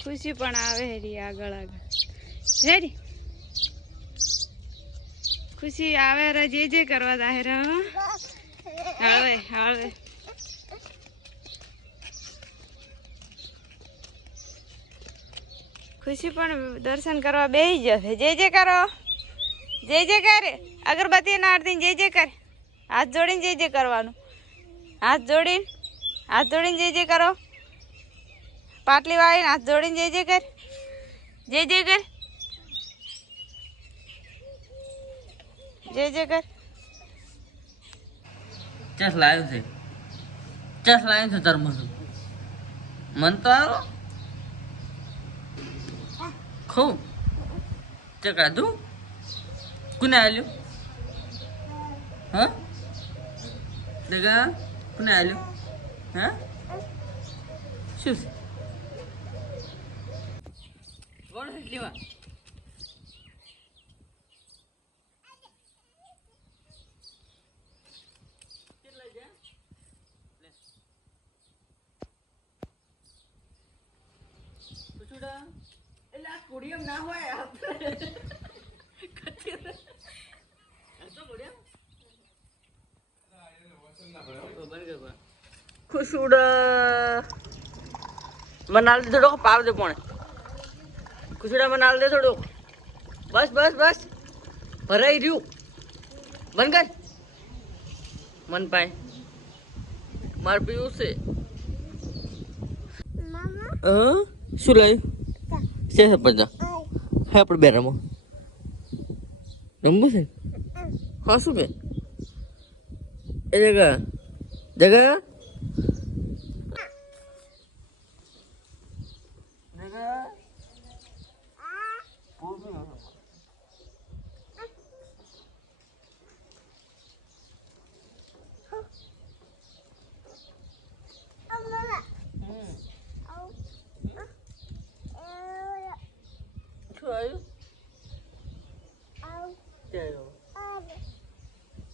ખુશી પણ આવે રી આગળ આગળ રેડી ખુશી આવે રે જે કરવા જાહે રે હળવે હળવે ખુશી પણ દર્શન કરવા બેસી જશે જે કરો જે કરે અગરબત્તી ના આરતી જે કરે હાથ જોડીને જે કરવાનું હાથ જોડીને જે કરો પાટલી વાળીને હાથ જોડીને જે કર જે કર ચસ લાવ્યો છે તરમું મન તો આવો ખું ચકાધું કોને આલ્યું હા દેખા કોને આલ્યું હા શું કોણ એટલી વાર કોડિયમ ના હોય ખુશુડા મનાલ દે થોડો પાવ દે પોણે ખુશુડા મનાલ દે થોડો બસ ભરાઈ રહ્યું બંધ કર મન પાય માર પીવું છે શું લાવ્યું છે બધા હે આપણે બે રમો રમવું છે હા શું કે એ જગા